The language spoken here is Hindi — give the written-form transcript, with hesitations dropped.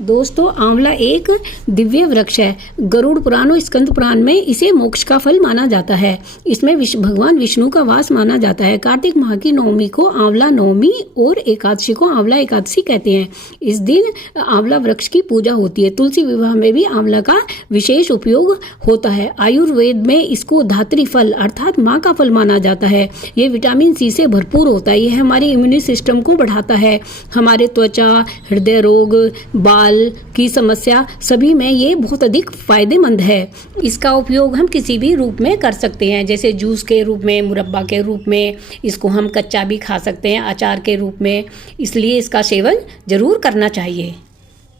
दोस्तों, आंवला एक दिव्य वृक्ष है। गरुड़ पुराण और स्कंद पुराण में इसे मोक्ष का फल माना जाता है। इसमें भगवान विष्णु का वास माना जाता है। कार्तिक माह की नवमी को आंवला नवमी और एकादशी को आंवला एकादशी कहते हैं। इस दिन आंवला वृक्ष की पूजा होती है। तुलसी विवाह में भी आंवला का विशेष उपयोग होता है। आयुर्वेद में इसको धात्री फल अर्थात माँ का फल माना जाता है। ये विटामिन सी से भरपूर होता है। यह हमारे इम्यूनि सिस्टम को बढ़ाता है। हमारे त्वचा, हृदय रोग, बाल की समस्या सभी में ये बहुत अधिक फायदेमंद है। इसका उपयोग हम किसी भी रूप में कर सकते हैं, जैसे जूस के रूप में, मुरब्बा के रूप में। इसको हम कच्चा भी खा सकते हैं, अचार के रूप में। इसलिए इसका सेवन जरूर करना चाहिए।